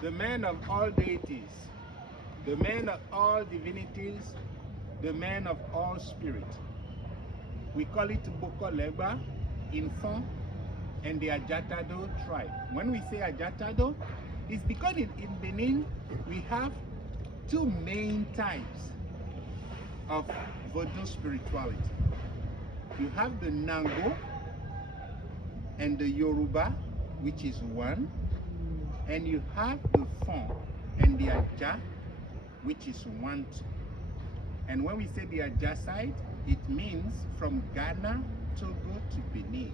the man of all deities, the man of all divinities, the man of all spirit. We call it Boko Legba, Infant, and the Ajatado tribe. When we say Ajatado, it's because in Benin we have two main types of Vodun spirituality. You have the Nango and the Yoruba, which is one, and you have the Fon and the Aja, which is one too. And when we say the Aja side, it means from Ghana, Togo to Benin.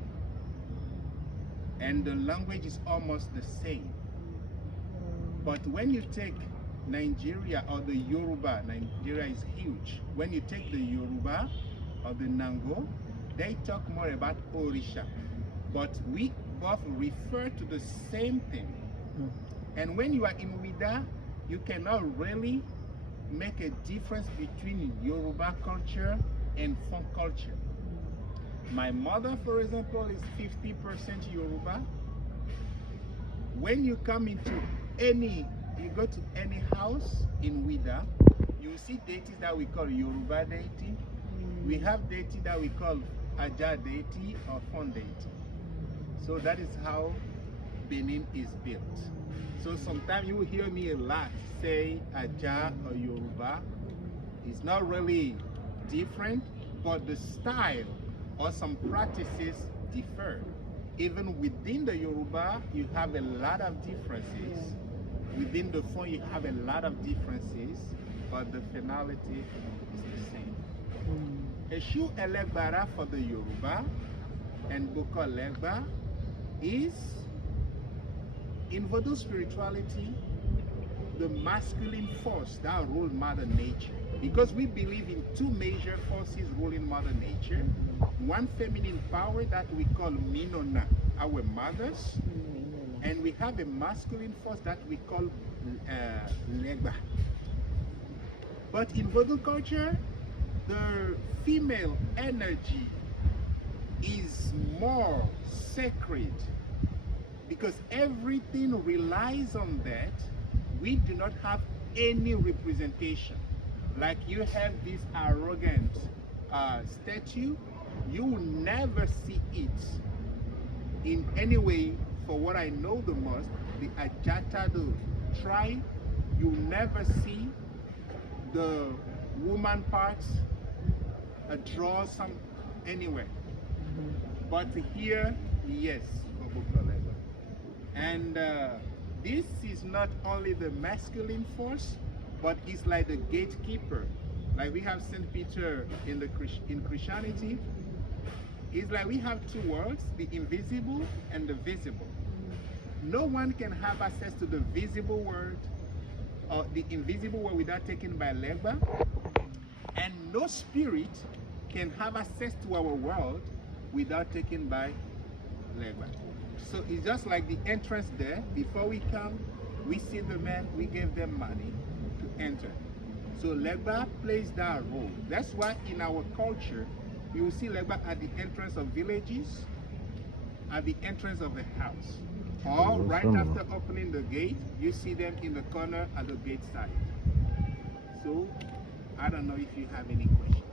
And the language is almost the same. But when you take Nigeria or the Yoruba, Nigeria is huge. When you take the Yoruba or the Nango, they talk more about Orisha. But we both refer to the same thing. And when you are in Ouidah, you cannot really make a difference between Yoruba culture and Fon culture. My mother, for example, is 50% Yoruba. When you come into you go to any house in Ouidah, you see deities that we call Yoruba deity. We have deity that we call Aja deity or Fon deity. So that is how Benin is built. So sometimes you will hear me a lot say Aja or Yoruba. It's not really different, but the style or some practices differ. Even within the Yoruba, you have a lot of differences. Within the Fon, you have a lot of differences, but the finality is the same. Eshu Elegbara for the Yoruba and Boko Legba is, in Vodun spirituality, the masculine force that rules Mother Nature. Because we believe in two major forces ruling Mother Nature. One feminine power that we call Minona, our mothers, and we have a masculine force that we call Legba. But in Vodun culture, the female energy is more sacred because everything relies on that. We do not have any representation. Like you have this arrogant statue, you will never see it in any way. For what I know the most, the Ajatado tribe, you never see the woman parts draw some anywhere. But here, yes, and this is not only the masculine force, but it's like the gatekeeper. Like we have Saint Peter in Christianity. It's like we have two worlds, the invisible and the visible. No one can have access to the visible world or the invisible world without taken by Legba. And no spirit can have access to our world without taken by Legba. So it's just like the entrance there. Before we come, we see the men, we give them money to enter. So Legba plays that role. That's why in our culture, you will see Legba at the entrance of villages, at the entrance of the house. Or right after opening the gate, you see them in the corner at the gate side. So I don't know if you have any questions.